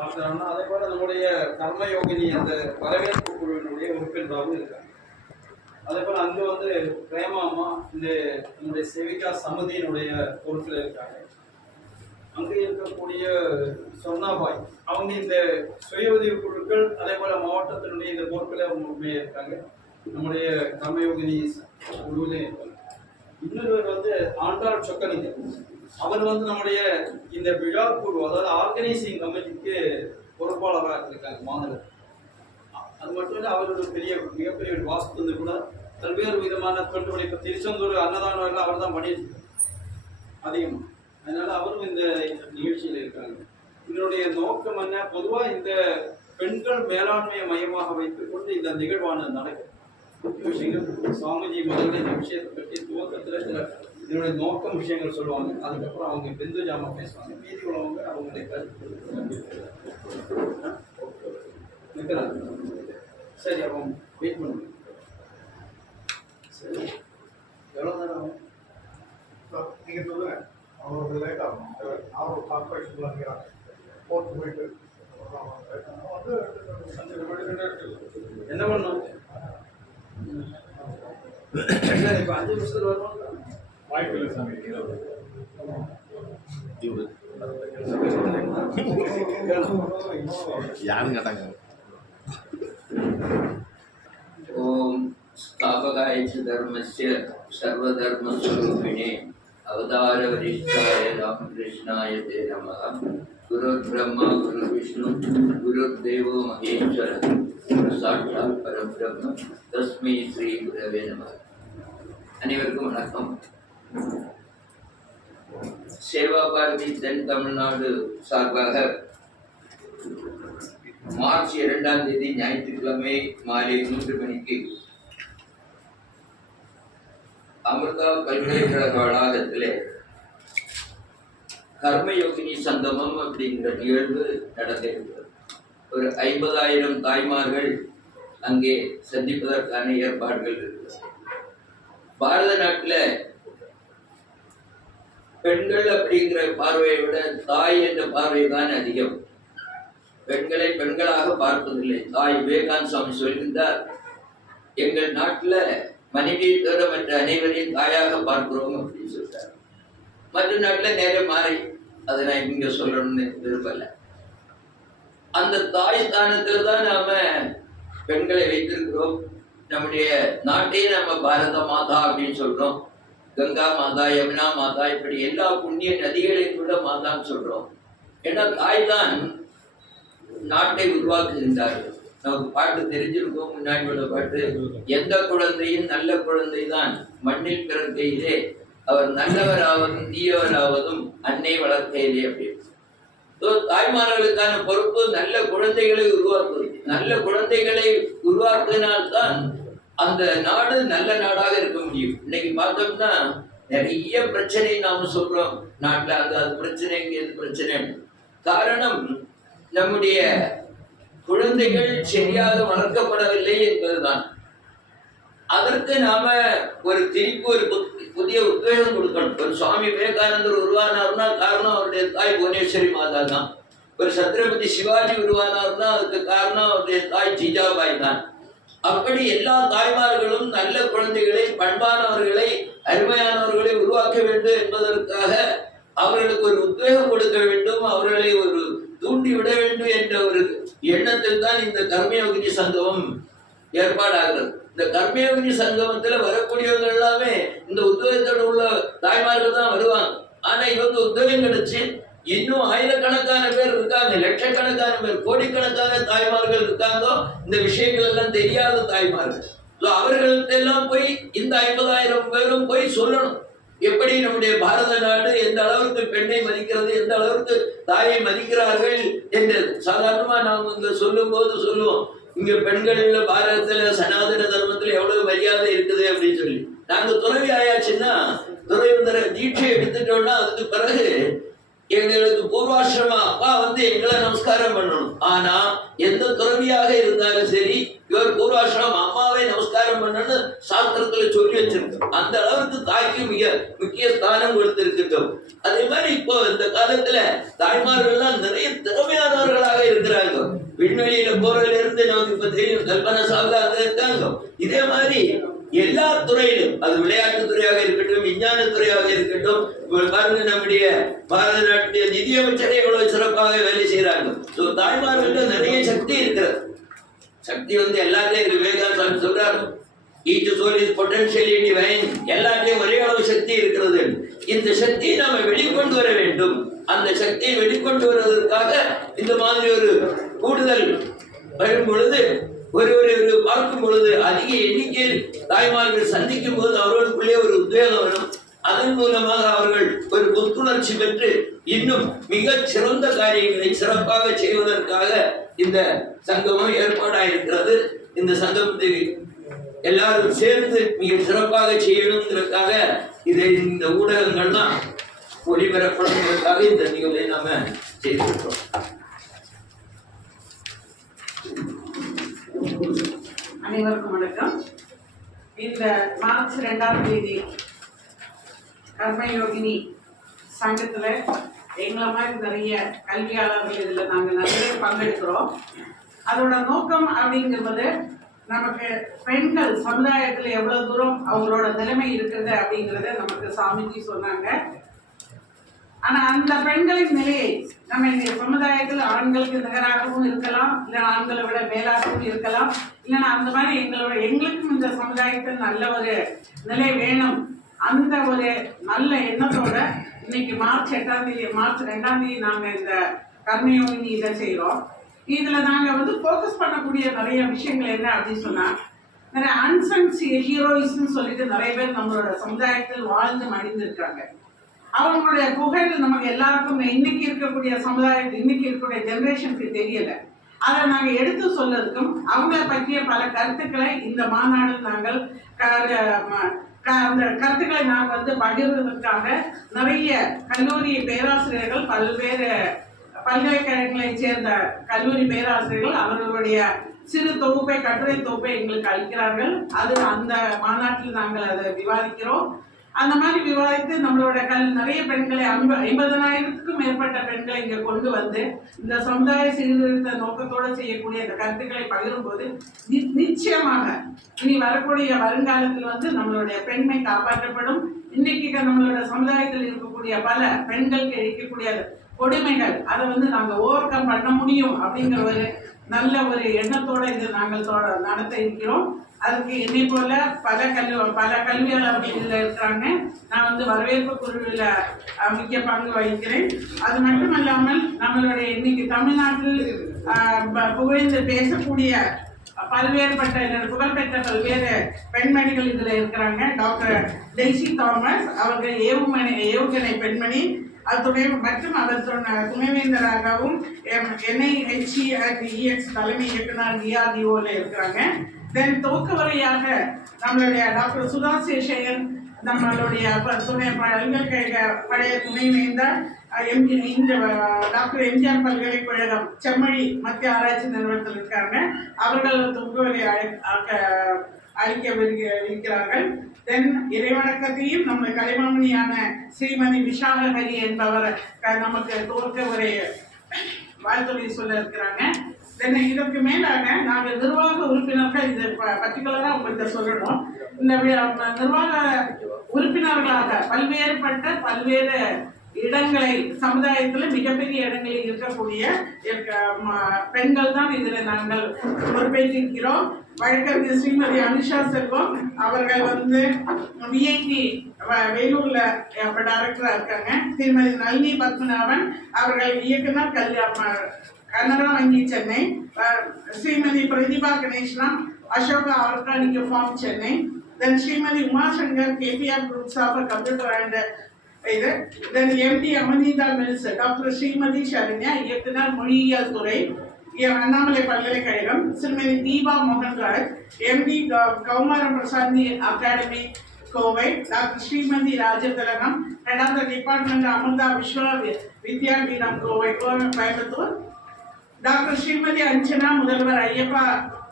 Doctor அண்ணா அதே போல நம்முடைய கர்மயோகினி அந்த வரவேற்பு குழுவினுடைய உறுப்பினராகவும் இருக்காங்க அதே போல அங்கே வந்து பிரேமா அம்மா இந்த நம்முடைய செவிகா சமிதியினுடைய பொறுப்பில் இருக்காங்க. அங்கே இருக்கக்கூடிய சொர்ணாபாய் அவங்க இந்த சுய உதவி குழுக்கள் அதே போல மாவட்டத்தினுடைய இந்த பொறுப்பில் அவங்க உண்மையாக இருக்காங்க. நம்முடைய கர்மயோகினி குழுவிலே இருக்காங்க. இன்னொருவர் வந்து ஆண்டாள் சொக்கலிங்க அவர் வந்து நம்முடைய இந்த விழா அதாவது ஆர்கனைசிங் கமிட்டிக்கு பொறுப்பாளராக இருக்காங்க மாநில அது மட்டும் இல்லை அவரோட பெரிய மிகப்பெரிய ஒரு வாஸ்து வந்து கூட பல்வேறு விதமான தொண்டுகளை இப்போ திருச்செந்தூர் அன்னதானம் எல்லாம் அவர் தான் பண்ணிட்டு அதிகமாக அதனால அவரும் இந்த நிகழ்ச்சியில் இருக்காங்க. இதனுடைய நோக்கம் என்ன? பொதுவாக இந்த பெண்கள் மேலாண்மையை மையமாக வைத்துக்கொண்டு இந்த நிகழ்வானது நடக்கும். விஷயங்கள் சுவாமிஜி முதல்ல இந்த விஷயத்தை பற்றி துவக்கத்தில் சில இதனுடைய நோக்கம் விஷயங்கள் சொல்லுவாங்க. அதுக்கப்புறம் அவங்க பிந்து ஜாமா பேசுவாங்க. மீதி உள்ளவங்க அவங்களுடைய கருத்து. நிற்கிறாங்க. சரி அவன் வெயிட் பண்ணுங்க சரி எவ்வளோ நேரம் ஆகும் நீங்க சொல்லுங்க அவங்களுக்கு லேட் ஆகும் அவர் கார்பரேஷன் நினைக்கிறாங்க போட்டு போயிட்டு வந்து அஞ்சு மணி என்ன பண்ணும் சரி இப்போ அஞ்சு நிமிஷத்தில் வரணும் வாய்ப்பு இல்லை சாமி யாரும் கேட்டாங்க. ஓம் ஸ்தாபகாய தர்மஸ்ய சர்வதர்மஸ்வரூபிணே. அவதார வரிஷ்டாய ராமகிருஷ்ணாய தே நம. குரு பிரம்மா குரு விஷ்ணு குரு தேவோ மகேஸ்வர. சாட்சாத் பரபிரம்ம. தஸ்மை ஸ்ரீ குரவே நம. அனைவருக்கும் வணக்கம். சேவா பாரதி தென் தமிழ்நாடு சார்பாக மார்ச் இரண்டாம் தேதி ஞாயிற்றுக்கிழமை மாலை மூன்று மணிக்கு அமிர்தா பல்கலைக்கழக வளாகத்திலே கர்மயோகினி சங்கமம் அப்படிங்கிற நிகழ்வு நடந்திருக்கிறது. ஒரு ஐம்பதாயிரம் தாய்மார்கள் அங்கே சந்திப்பதற்கான ஏற்பாடுகள் இருக்கிறது பாரத நாட்டில் பெண்கள் அப்படிங்கிற பார்வையை விட தாய் என்ற பார்வை தான் அதிகம். பெண்களை பெண்களாக பார்ப்பதில்லை. தாய் விவேகானந்த சுவாமி சொல்கின்றார் எங்கள் நாட்டில் மனைவியை தவிர மற்ற அனைவரையும் தாயாக பார்க்கிறோம் அப்படின்னு சொல்றார். மற்ற நாட்டில் நேரம் மாறி அதை நான் இங்க சொல்லணும்னு விரும்பல. அந்த தாய் ஸ்தானத்தில் தான் நாம பெண்களை வைத்திருக்கிறோம். நம்முடைய நாட்டையே நம்ம பாரத மாதா அப்படின்னு சொல்றோம். கங்கா மாதா யமுனா மாதா இப்படி எல்லா புண்ணிய நதிகளையும் கூட மாதான்னு சொல்றோம். ஏன்னா தாய் தான் நாட்டை உருவாக்குகின்றார்கள் நமக்கு பாட்டு தெரிஞ்சிருக்கோம் முன்னாடி உள்ள பாட்டு. எந்த குழந்தையும் நல்ல குழந்தை தான் மண்ணில் பிறக்கையிலே அவர் நல்லவராவதும் தீயவராவதும் அன்னை வளர்க்கையிலே அப்படின்னு தாய்மார்களுக்கான பொறுப்பு நல்ல குழந்தைகளை உருவாக்குவது நல்ல குழந்தைகளை உருவாக்குனால்தான் அந்த நாடு நல்ல நாடாக இருக்க முடியும். இன்னைக்கு பார்த்தோம்னா நிறைய பிரச்சனை நாம சொல்றோம். நாட்டுல அது அது பிரச்சனை இங்க இது பிரச்சனை காரணம் நம்முடைய குழந்தைகள் சரியாக வளர்க்கப்படவில்லை என்பதுதான். அதற்கு நாம ஒரு திருப்பி ஒரு புத்- புதிய உத்வேகம் கொடுக்கணும். ஒரு சுவாமி விவேகானந்தர் உருவானார்னா காரணம் அவருடைய தாய் புவனேஸ்வரி மாதா தான். ஒரு சத்ரபதி சிவாஜி உருவானார்னா அதுக்கு காரணம் அவருடைய தாய் ஜிஜாபாய் தான். அப்படி எல்லா தாய்மார்களும் நல்ல குழந்தைகளை பண்பானவர்களை அருமையானவர்களை உருவாக்க வேண்டும் என்பதற்காக அவர்களுக்கு ஒரு உத்வேகம் கொடுக்க வேண்டும். அவர்களை ஒரு தூண்டி விட வேண்டும் என்ற ஒரு எண்ணத்தில் தான் இந்த கர்மயோகினி சங்கமம் ஏற்பாடாகிறது. இந்த கர்மயோகினி சங்கமத்துல வரக்கூடியவங்க எல்லாமே இந்த உத்வேகத்தோட உள்ள தாய்மார்கள் தான் வருவாங்க. ஆனா இவங்க உத்வேகம் கிடைச்சு இன்னும் ஆயிரக்கணக்கான பேர் இருக்காங்க லட்சக்கணக்கான பேர் கோடிக்கணக்கான தாய்மார்கள் இருக்காங்க இந்த விஷயங்கள் எல்லாம் தெரியாத தாய்மார்கள். So, அவர்களுக்கு எல்லாம் போய் இந்த ஐம்பதாயிரம் பேரும் போய் சொல்லணும். எப்படி நம்முடைய பாரத நாடு எந்த அளவுக்கு பெண்ணை மதிக்கிறது எந்த அளவுக்கு தாயை மதிக்கிறார்கள் என்று சாதாரணமா நாம் இங்க சொல்லும் போது சொல்லுவோம். இங்க பெண்கள் பாரதத்துல சனாதன தர்மத்துல எவ்வளவு மரியாதை இருக்குது அப்படின்னு சொல்லி. நாங்க துறவி ஆயாச்சுன்னா துறவிந்தர தீட்சை எடுத்துட்டோம்னா அதுக்கு பிறகு எங்களுக்கு பூர்வாசிரம அப்பா வந்து நமஸ்காரம் பண்ணணும். ஆனா எந்த துறவியாக இருந்தாலும் சரி இவர் பூர்வாசிரமம் அம்மாவை நமஸ்காரம் பண்ணணும் சாஸ்திரத்துல சொல்லி வச்சிருக்கோம் அந்த அளவுக்கு தாய்க்கு மிக முக்கிய ஸ்தானம் கொடுத்திருக்கின்றோம் அதே மாதிரி இப்போ இந்த காலத்துல தாய்மார்கள் எல்லாம் நிறைய திறமையானவர்களாக இருக்கிறாங்க. விண்வெளியில போறதுல இருந்து நமக்கு இப்ப தெரியும் கல்பனா சாவ்லா அங்க இருக்காங்க. இதே மாதிரி எல்லா துறையிலும் அது விளையாட்டு துறையாக இருக்கட்டும் விஞ்ஞான துறையாக இருக்கட்டும் பாருங்க நம்முடைய பாரத நாட்டுடைய நிதியமைச்சரே எவ்வளவு சிறப்பாக வேலை செய்யறாங்க ஸோ தாய்மார்கள்ட்ட நிறைய சக்தி இருக்கிறது. சக்தி வந்து எல்லாத்தையும் இருக்கு. விவேகானந்த சுவாமி சொல்றாரு each soul is potentially divine எல்லாத்தையும் ஒரே அளவு சக்தி இருக்கிறது. இந்த சக்தியை நாம வெளிக்கொண்டு வர வேண்டும். அந்த சக்தியை வெளிக்கொண்டு வருவதற்காக இந்த மாதிரி ஒரு கூடுதல் வரும் பொழுது ஒரு ஒரு பார்க்கும் பொழுது அதிக எண்ணிக்கையில் தாய்மார்கள் சந்திக்கும் போது அவர்களுக்குள்ளே ஒரு உத்வேகம் வரும். அதன் மூலமாக அவர்கள் ஒரு புத்துணர்ச்சி பெற்று இன்னும் மிக சிறந்த காரியங்களை சிறப்பாக செய்வதற்காக இந்த சங்கமும் ஏற்பாடாயிருக்கிறது. இந்த சங்கத்தை எல்லாரும் சேர்ந்து மிக சிறப்பாக செய்யணுங்கிறதுக்காக இதை இந்த ஊடகங்கள்லாம் ஒளிபரப்பணுங்கிறதுக்காக இந்த நிகழ்வை நாம செய்திருக்கிறோம். அனைவருக்கும் வணக்கம். இந்த மார்ச் ரெண்டாம் தேதி கர்மயோகினி சங்கத்துல எங்களை மாதிரி நிறைய கல்வியாளர்கள் இதுல நாங்க நிறைய பங்கெடுக்கிறோம். அதோட நோக்கம் அப்படிங்கிறது நமக்கு பெண்கள் சமுதாயத்துல எவ்வளவு தூரம் அவங்களோட நிலைமை இருக்கிறது அப்படிங்கறத நமக்கு சாமிஜி சொன்னாங்க. ஆனா அந்த பெண்களின் நிலையை நம்ம இந்த சமுதாயத்தில் ஆண்களுக்கு நிகராகவும் இருக்கலாம் இல்லைன்னா ஆண்களை விட மேலாகவும் இருக்கலாம் இல்லைன்னா அந்த மாதிரி எங்களோட எங்களுக்கும் இந்த சமுதாயத்தில் நல்ல ஒரு நிலை வேணும். அந்த ஒரு நல்ல எண்ணத்தோட இன்னைக்கு மார்ச் எட்டாம் தேதி மார்ச் ரெண்டாம் தேதி நாங்கள் இந்த கர்மயோகினி இதை செய்கிறோம். இதில் நாங்கள் வந்து ஃபோக்கஸ் பண்ணக்கூடிய நிறைய விஷயங்கள் என்ன அப்படின்னு சொன்னால் நிறைய அன்சன்ஸ் ஹீரோயிஸ்ன்னு சொல்லிட்டு நிறைய பேர் நம்மளோட சமுதாயத்தில் வாழ்ந்து மடிந்திருக்காங்க அவங்களுடைய புகழ் நமக்கு எல்லாருக்கும் இன்னைக்கு இருக்கக்கூடிய சமுதாயத்தில் இன்னைக்கு இருக்கக்கூடிய ஜெனரேஷனுக்கு தெரியல. அதை நாங்கள் எடுத்து சொல்றதுக்கும் அவங்கள பற்றிய பல கருத்துக்களை இந்த மாநாடு நாங்கள் க- ம- க- அந்த கருத்துக்களை நாங்கள் வந்து பகிர்வதற்காக நிறைய கல்லூரி பேராசிரியர்கள் பல்வேறு பல்கலைக்கழகங்களைச் சேர்ந்த கல்லூரி பேராசிரியர்கள் அவர்களுடைய சிறு தொகுப்பை கட்டுரை தொகுப்பை எங்களுக்கு அளிக்கிறார்கள். அது அந்த மாநாட்டில் நாங்கள் அதை விவாதிக்கிறோம். அந்த மாதிரி விவாதித்து நம்மளோட கல் நிறைய பெண்களை ஐம்ப ஐம்பதனாயிரத்துக்கும் மேற்பட்ட பெண்களை இங்கே கொண்டு வந்து இந்த சமுதாய சீர்திருத்த நோக்கத்தோடு செய்யக்கூடிய இந்த கருத்துக்களை பகிரும்போது நி- நிச்சயமாக இனி வரக்கூடிய வருங்காலத்தில் வந்து நம்மளுடைய பெண்மை காப்பாற்றப்படும். இன்னைக்கு நம்மளோட சமுதாயத்தில் இருக்கக்கூடிய பல பெண்களுக்கு இழைக்கக்கூடிய கொடுமைகள் அதை வந்து நாங்கள் ஓவர் கம் பண்ண முடியும் அப்படிங்கிற ஒரு நல்ல ஒரு எண்ணத்தோடு இது நாங்கள் நடத்த இருக்கிறோம். அதுக்கு என்னை போல பல கல்வி பல கல்வியாளர்கள் இதில் இருக்கிறாங்க. நான் வந்து வரவேற்பு குழுவில் முக்கிய பங்கு வகிக்கிறேன். அது மட்டுமல்லாமல் நம்மளுடைய இன்னைக்கு தமிழ்நாட்டில் புகழ்ந்து பேசக்கூடிய பல்வேறுபட்ட புகழ்பெற்ற பல்வேறு பெண்மணிகள் இதில் இருக்கிறாங்க. டாக்டர் டெய்சி தாமஸ் அவர்கள் ஏவுமணி ஏவுகணை பெண்மணி. அது துணை மற்றும் அவர் சொன்ன துணைவேந்தராகவும் என்ஐஹெச்சி அண்ட் இஎக்ஸ் தலைமை இயக்குனர் டிஆர்டிஓவில் இருக்கிறாங்க. தென் துவக்கவரையாக நம்மளுடைய டாக்டர் சுதா சேஷையன் நம்மளுடைய துணை பல்கலைக்கழக பழைய துணைவேந்தர் எம்ஜி இந்த டாக்டர் எம்ஜிஆர் பல்கலைக்கழகம் செம்மொழி மத்திய ஆராய்ச்சி நிறுவனத்தில் இருக்காங்க. அவர்கள் துவக்கவரை அழை- இருக்கிறார்கள். தென் இறைவணக்கத்தையும் நம்ம கலைமாமணியான ஸ்ரீமதி விஷால ஹரி என்பவர் நமக்கு துவக்க உரை வாழ்த்துறை சொல்ல இருக்கிறாங்க தென் இதற்கு மேலாக நாங்கள் நிர்வாக உறுப்பினர்கள் இது பர்டிகுலராக உங்கள்கிட்ட சொல்லணும். இந்த நிர்வாக உறுப்பினர்களாக பல்வேறுபட்ட பல்வேறு இடங்களை சமுதாயத்தில் மிகப்பெரிய இடங்களில் இருக்கக்கூடிய ம- பெண்கள் தான் இதில் நாங்கள் பொறுப்பேற்றிருக்கிறோம். வழக்கறிஞர் ஸ்ரீமதி அமிஷா செல்வம் அவர்கள் வந்து விஐடி வேலூர்ல அப்ப டைரக்டரா இருக்காங்க. திருமதி நளினி பத்மநாபன் அவர்கள் இயக்குனர் கல்யாண கனரா வங்கி Chennai. Srimathi Prathiba கணேஷ்னா Ashoka organic farm Chennai. Then Shrimati Umashankar KPR groups of computer and இது. Then MD Amanitha mills doctor Shrimati Saranya இயக்குனர் மொழியியல் துறை. அண்ணாமலை பல்கலைக்கழகம். Shrimati Deepa Mohanraj MD Kaumaram Prashanthi academy Kovai. Doctor Shrimati Rajathalakam. ரெண்டாவது டிபார்ட்மெண்ட் அமிர்தா விஸ்வ வித்யாபீடம் கோவை. கோவை கோயம்புத்தூர். டாக்டர் ஸ்ரீமதி அஞ்சனா முதல்வர் Ayyappa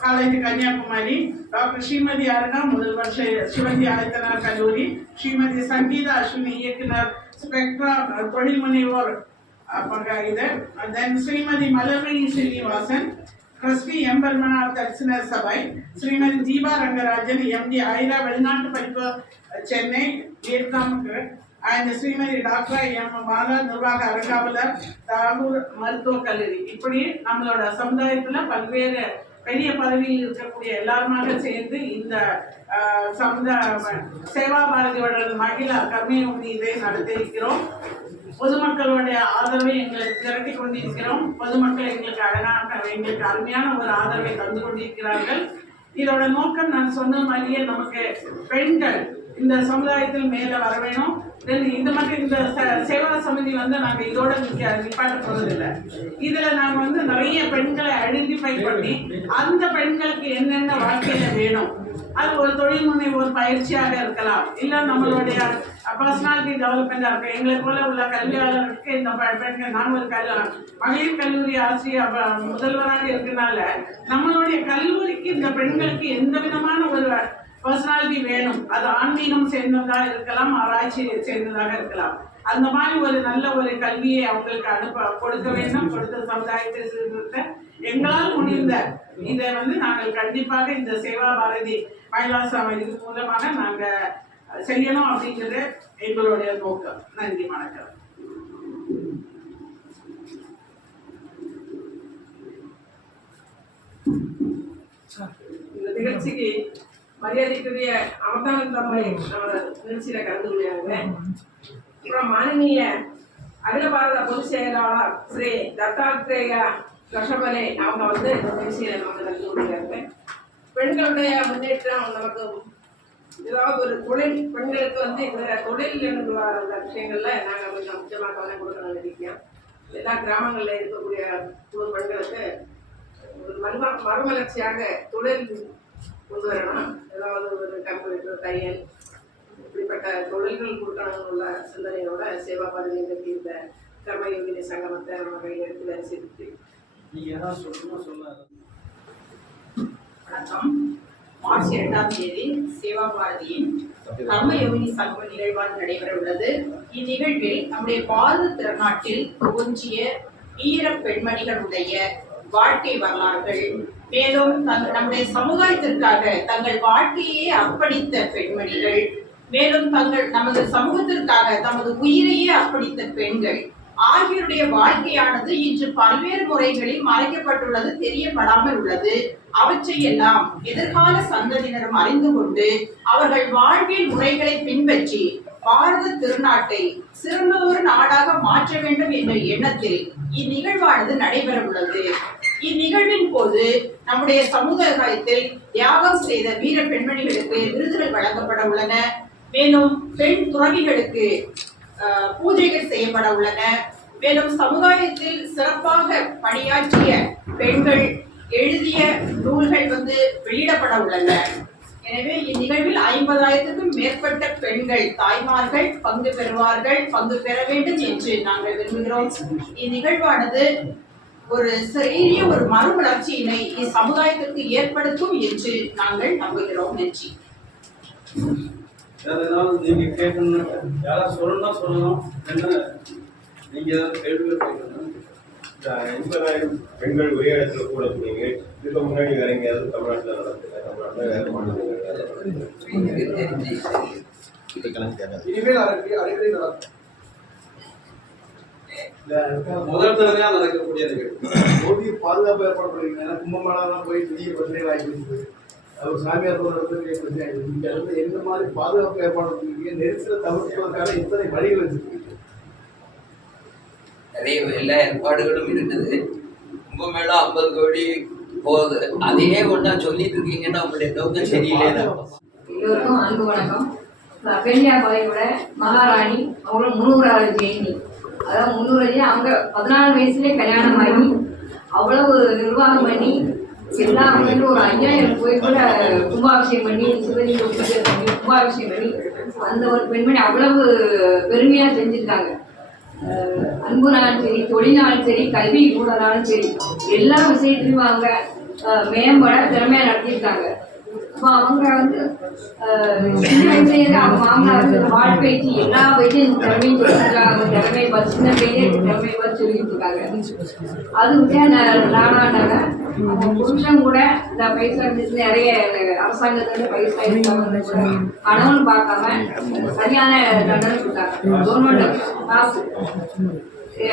college Kanyakumari doctor Srimathi Aruna முதல்வர் சிவந்தி ஆதித்தனார் கல்லூரி ஸ்ரீமதி சங்கீதா அஸ்வினி இயக்குனர் ஸ்பெக்ட்ரா தொழில் முனைவோர் இது then Shrimati Malarmani Srinivasan trustee Emperumanar Darisana Sabai Shrimati Deepa Rangarajan MD Aira வெளிநாட்டு படிப்பு Chennai வியட்நாமுக்கு and Shrimati doctor M. Mala நிர்வாக அரங்காவலர் தாகூர் மருத்துவக் கல்லூரி. இப்படி நம்மளோட சமுதாயத்தில் பல்வேறு பெரிய பதவியில் இருக்கக்கூடிய எல்லாருமாக சேர்ந்து இந்த சமுதாய சேவா பாரதியோட மகிழா கர்மயோகி இதை நடத்தியிருக்கிறோம். பொதுமக்களுடைய ஆதரவை எங்களுக்கு திரட்டி கொண்டிருக்கிறோம். பொதுமக்கள் எங்களுக்கு அழகாக எங்களுக்கு அருமையான ஒரு ஆதரவை தந்து கொண்டிருக்கிறார்கள். இதோட நோக்கம் நான் சொன்ன மாதிரியே நமக்கு பெண்கள் இந்த சமுதாயத்தில் மேல வர வேணும். தென் இந்த மாதிரி இந்த ச- சேவா சமிதி வந்து நாங்க இதோட நிக்க நிப்பாட்ட போறதில்லை இதுல நாங்க வந்து நிறைய பெண்களை ஐடென்டிஃபை பண்ணி அந்த பெண்களுக்கு என்னென்ன வாழ்க்கையில வேணும். அது ஒரு தொழில் முனைவோர் பயிற்சியாக இருக்கலாம். இல்ல நம்மளுடைய பர்சனாலிட்டி டெவலப்மெண்டா இருக்கு எங்களை போல உள்ள கல்வியாளர்களுக்கு இந்த பெண்கள் நான் ஒரு கல் மகளிர் கல்லூரி ஆசிரியர் முதல்வராக இருக்கனால நம்மளுடைய கல்லூரிக்கு இந்த பெண்களுக்கு எந்த விதமான ஒரு பர்சனாலிட்டி வேணும். அது ஆன்மீகம் சேர்ந்ததாக இருக்கலாம் ஆராய்ச்சி சேர்ந்ததாக இருக்கலாம். அந்த மாதிரி ஒரு நல்ல ஒரு கல்வியை அவங்களுக்கு அனுப்ப கொடுக்க வேண்டும். கொடுத்த சமுதாயத்தை சீர்திருத்த எங்களால் முடிந்த இதை வந்து நாங்கள் கண்டிப்பாக இந்த சேவா பாரதி மகிழா இது மூலமாக நாங்கள் செய்யணும் அப்படிங்கிறது எங்களுடைய நோக்கம். நன்றி வணக்கம். இந்த நிகழ்ச்சிக்கு மரியாதைக்குரிய அவதானந்த அம்மை நிகழ்ச்சியில கலந்து கொள்கிறாங்க. அப்புறம் மானனீய அகில பாரத பொதுச் செயலாளர் ஸ்ரீ தத்தாத்ரேயா கஷபலே அவங்க வந்து இந்த நிகழ்ச்சியில நமக்கு கலந்து கொள்கிறாங்க. பெண்களுடைய முன்னேற்றம் நமக்கு ஏதாவது ஒரு தொழில் பெண்களுக்கு வந்து இந்த தொழில் என்கிற அந்த விஷயங்கள்ல நாங்கள் கொஞ்சம் முக்கியமாக கவனம் கொடுக்கணும்னு நினைக்கிறோம் எல்லா கிராமங்களில் இருக்கக்கூடிய பெண்களுக்கு ஒரு மர்ம மறுமலர்ச்சியாக தொழில் கொண்டு வரணும் ஏதாவது ஒரு கம்ப்யூட்டர் தையல் இப்படிப்பட்ட தொழில்கள் கொடுக்கணும்னு உள்ள சிந்தனையோட சேவா பதவி இந்த கர்மயோகினி சங்கமத்தை நம்ம கையில் எடுத்து வச்சிருக்கு நீங்க ஏதாவது சொல்லணும்னா சொல்லலாம் வணக்கம் மார்ச் இரண்டாம் தேதி சேவா பாரதியின் கர்மயோகினி சங்கம நிகழ்வாக நடைபெற உள்ளது. இந்நிகழ்வில் நம்முடைய பாரத திருநாட்டில் தோன்றிய வீர பெண்மணிகளுடைய வாழ்க்கை வரலாறுகள் மேலும் நம்முடைய சமுதாயத்திற்காக தங்கள் வாழ்க்கையே அர்ப்பணித்த பெண்மணிகள் மேலும் தங்கள் நமது சமூகத்திற்காக தமது உயிரையே அர்ப்பணித்த பெண்கள் ஆகியோருடைய வாழ்க்கையானது இன்று பல்வேறு முறைகளில் மறைக்கப்பட்டுள்ளது தெரியப்படாமல் உள்ளது. அவற்றையெல்லாம் எதிர்கால சந்ததியினரும் அறிந்து கொண்டு அவர்கள் வாழ்வியல் முறைகளை பின்பற்றி பாரத திருநாட்டை சிறந்ததொரு நாடாக மாற்ற வேண்டும் என்ற எண்ணத்தில் இந்நிகழ்வானது நடைபெற உள்ளது இந்நிகழ்வின் போது நம்முடைய சமுதாயத்தில் தியாகம் செய்த வீர பெண்மணிகளுக்கு விருதுகள் வழங்கப்பட உள்ளன. மேலும் பெண் துறவிகளுக்கு பூஜைகள் செய்யப்பட உள்ளன. மேலும் சமுதாயத்தில் சிறப்பாக பணியாற்றிய பெண்கள் எழுதிய நூல்கள் வந்து வெளியிடப்பட உள்ளன. எனவே இந்நிகழ்வில் ஐம்பதாயிரத்துக்கும் மேற்பட்ட பெண்கள் தாய்மார்கள் பங்கு பெறுவார்கள் பங்கு பெற வேண்டும் என்று நாங்கள் விரும்புகிறோம். இந்நிகழ்வானது ஒரு சிறிய ஒரு மறுமலர்ச்சியினை இச்சமுதாயத்திற்கு ஏற்படுத்தும் என்று நாங்கள் நம்புகிறோம் நன்றி. வேற ஏதாவது நீங்க கேட்கணும் யாராவது சொல்லணும்னா சொல்லலாம் என்ன நீங்க ஏதாவது எண்பதாயிரம் பெண்கள் ஒரே இடத்துல கூட சொன்னீங்க இதுக்கு முன்னாடி வேற எங்கேயாவது தமிழ்நாட்டில் நடக்குது தமிழ்நாட்டில் வேற மாநிலங்கள் இனிமேல் அடிக்கடி நடக்கும். முதல் தடவையா நடக்கக்கூடிய நிகழ்வு பாதுகாப்பு ஏற்பாடு பண்ணிருக்கீங்க. கும்பமேளாலாம் போய் பெரிய பிரச்சனைகள் ஆகிட்டு அவர் சாமியார் பெரிய பிரச்சனை ஆகிடுது இங்க வந்து எந்த மாதிரி பாதுகாப்பு ஏற்பாடு பண்ணிருக்கீங்க? நெரிசலை தவிர்ப்பதற்கான இத்தனை வழிகள் வச்சிருக்கீங்க. நிறைய எல்லா ஏற்பாடுகளும் இருக்குது. கும்பமேளா ஐம்பது கோடி போகுது. அதையே ஒன்றா சொல்லிட்டு இருக்கீங்கன்னா உங்களுடைய நோக்கம் அர்த்தம். எல்லோருக்கும் அன்பு வணக்கம். நான் பெரியாபாயோட மகாராணி அவங்களோட முன்னூறாவது ஜெயந்தி. அதாவது முன்னூறு அவங்க பதினாலு வயசுலேயே கல்யாணம் ஆகி அவ்வளோ நிர்வாகம் பண்ணி எல்லா வந்து ஒரு ஐயாயிரம் போய் கூட கும்பாபிஷேகம் பண்ணி சிவலிங்க பூஜை பண்ணி கும்பாபிஷேகம் பண்ணி அந்த ஒரு பெண்மணி அவ்வளவு பெருமையாக செஞ்சுருக்காங்க. அன்புனாலும் சரி தொழிலாலும் சரி கல்வி கூடனாலும் சரி எல்லா விஷயத்துலையும் அவங்க மேம்பட திறமையாக நடத்தியிருக்காங்க. அவங்க வந்து சின்ன வயசுலேருந்து அவங்க மாமனார் வந்து வாழ் பேச்சு எல்லா வயசும் திறமையும் சொல்லியிருக்காங்க. அவங்க திறமையை பார்த்து சின்ன பிள்ளையே திறமையை பார்த்து சொல்லிட்டு இருக்காங்க அது விட்டா நான் நானாண்டாங்க புருஷன் கூட இந்த பைசா இருந்துச்சு நிறைய அரசாங்கத்துல பைசா இருக்காங்க கணவன் பார்க்காம சரியான தண்டனை கொடுத்தாங்க. கவர்மெண்ட் காசு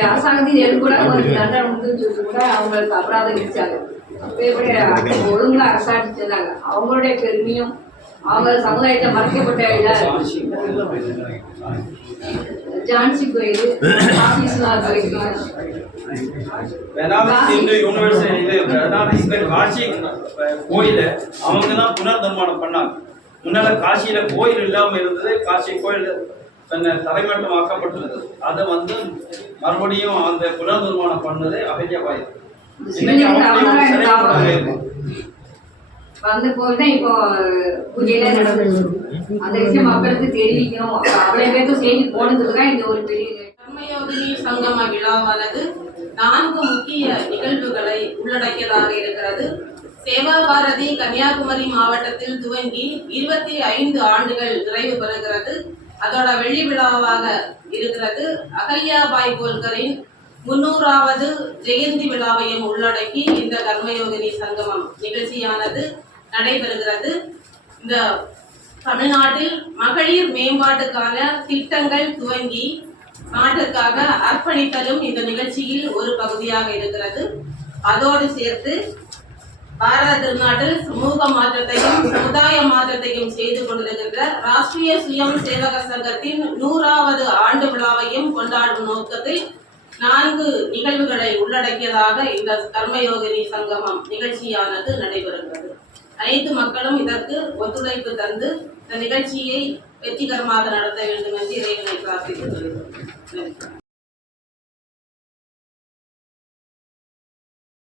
அரசாங்கத்தின் எது கூட ஒரு தண்டனை முடிஞ்சு சொல்லி கூட அவங்களுக்கு அபராதம் விதிச்சாங்க. ஒழுங்கா அரசாட்சிச்சாங்க அவங்களுடைய பெருமையும் அவங்க சமுதாயத்தை மறைக்கப்பட்ட ஜான்சி கோயில் ஆபீஸ்லாம் கோயில் கோயில அவங்க தான் புனர் நிர்மாணம் பண்ணாங்க. முன்னால காசியில கோயில் இல்லாம இருந்தது காசி கோயில் தன்னை தரைமட்டம் ஆக்கப்பட்டுள்ளது அதை வந்து மறுபடியும் அந்த புனர் நிர்மாணம் பண்ணது அகஜபாய் வந்து போயிட்டு இப்போ பூஜையில நடந்துச்சு அந்த விஷயம் மக்களுக்கு தெரிவிக்கணும் அவ்வளவு பேருக்கும் செய்தி போனதுக்கு இந்த ஒரு பெரிய கர்மயோகினி சங்கம விழாவானது நான்கு முக்கிய நிகழ்வுகளை உள்ளடக்கியதாக இருக்கிறது சேவா பாரதி கன்னியாகுமரி மாவட்டத்தில் துவங்கி இருபத்தி ஐந்து ஆண்டுகள் நிறைவு பெறுகிறது. அதோட வெள்ளி விழாவாக இருக்கிறது அகல்யாபாய் கோல்கரின் முன்னூறாவது ஜெயந்தி விழாவையும் உள்ளடக்கி இந்த கர்மயோகினி சங்கமம் நிகழ்ச்சியானது நடைபெறுகிறது. இந்த தமிழ்நாட்டில் மகளிர் மேம்பாட்டுக்கான திட்டங்கள் துவங்கி நாட்டுக்காக அர்ப்பணித்தலும் இந்த நிகழ்ச்சியில் ஒரு பகுதியாக இருக்கிறது. அதோடு சேர்த்து பாரத திருநாட்டில் சமூக மாற்றத்தையும் சமுதாய மாற்றத்தையும் செய்து கொண்டிருக்கின்ற ராஷ்டிரிய சுயம் சேவக சங்கத்தின் நூறாவது ஆண்டு விழாவையும் கொண்டாடும் நோக்கத்தில் நான்கு நிகழ்வுகளை உள்ளடக்கியதாக இந்த கர்மயோகினி சங்கமம் நிகழ்ச்சியானது நடைபெறுகிறது. அனைத்து மக்களும் இதற்கு ஒத்துழைப்பு தந்து இந்த நிகழ்ச்சியை வெற்றிகரமாக நடத்த வேண்டும் என்று இறைவனை பிரார்த்தித்துக் கொள்கிறோம்.